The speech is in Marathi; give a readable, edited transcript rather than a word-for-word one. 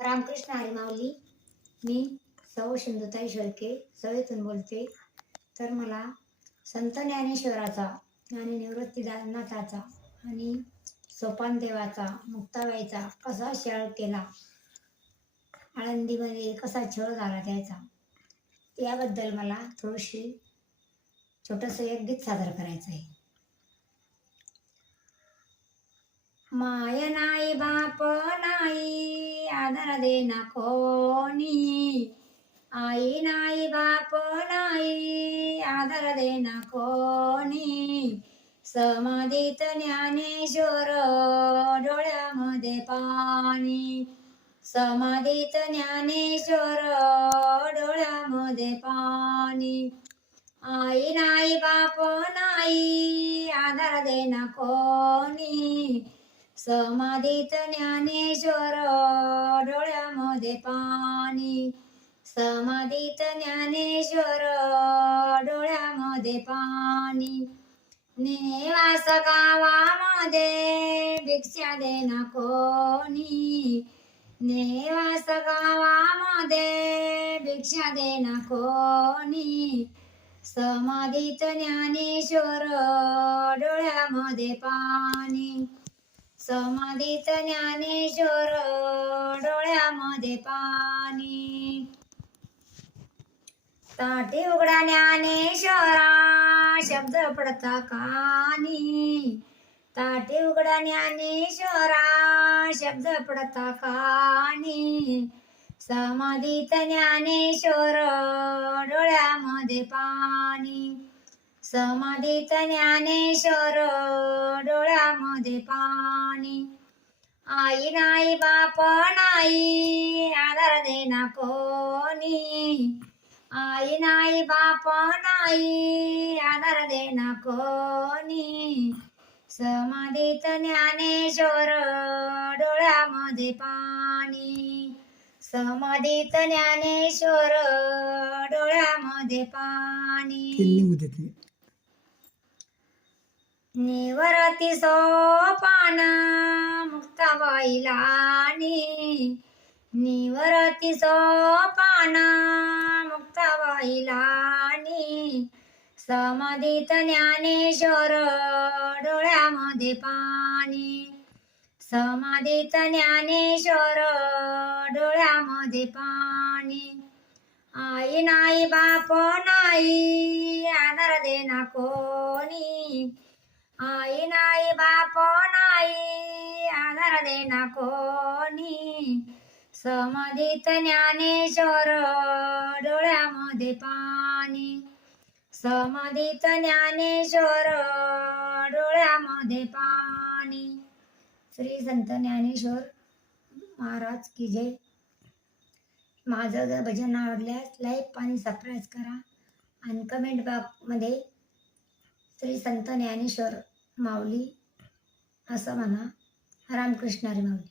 रामकृष्ण हरी माऊली. मी सौ सिंधुताई शेळके सवयीतून बोलते. तर मला संत ज्ञानेश्वराचा आणि निवृत्तीनाथाचा आणि सोपानदेवाचा मुक्ताबाईचा कसा छळ केला, आळंदीमध्ये कसा छळ झाला त्याचा, याबद्दल मला थोडीशी छोटंसं एक गीत सादर करायचं आहे. माय नाही बाप नाही आदर देना कोणी, आई नाही बाप नाही आदर देना कोणी, समाधीत ज्ञानेश्वर डोळ्यामध्ये पाणी, समाधीत ज्ञानेश्वर डोळ्यामध्ये पाणी, आई नाही बाप नाही आदर देना कोणी, समाधीत ज्ञानेश्वर डोळ्यामध्ये पाणी, समाधीत ज्ञानेश्वर डोळ्यामध्ये पाणी, नेवास गावामध्ये भिक्षा देना कोणी, नेवास गावामध्ये भिक्षा देना कोणी, समाधीत ज्ञानेश्वर डोळ्यामध्ये पाणी, समाधीत ज्ञानेश्वर डोळ्यामध्ये पाणी, ताटी उघडा ज्ञानेश्वरा शब्द पडता कानी, ताटी उघडा ज्ञानेश्वरा शब्द पडता कानी, समाधीत ज्ञानेश्वर डोळ्यामध्ये पाणी, समाधीत ज्ञानेश्वर डोळ्यामध्ये पाणी, आई नाही बाप नाही आदर देना कोणी, आई नाही बाप नाही आदर देना कोणी, समाधीत ज्ञानेश्वर डोळ्यामध्ये पाणी, समाधीत ज्ञानेश्वर डोळ्यामध्ये पाणी, निवरती सोपान मुक्ताबाईला नी, निवरती सोपान मुक्ताबाईला नी, समाधीत ज्ञानेश्वर डोळ्यामध्ये पाणी, समाधीत ज्ञानेश्वर डोळ्यामध्ये पाणी, आई नाही बाप नाही आदर देना कोणी, आई नाही बाप नाही आदर देना कोणी, समाधीत ज्ञानेश्वर डोळ्यामध्ये पाणी, समाधीत ज्ञानेश्वर डोळ्यामध्ये पाणी. श्री संत ज्ञानेश्वर महाराज की जय. माझं जर भजन आवडल्यास लाईक आणि सबस्क्राईब करा आणि कमेंट बॉक्समध्ये श्री संत ज्ञानेश्वर माऊली असं म्हणा. रामकृष्ण हरी माऊली.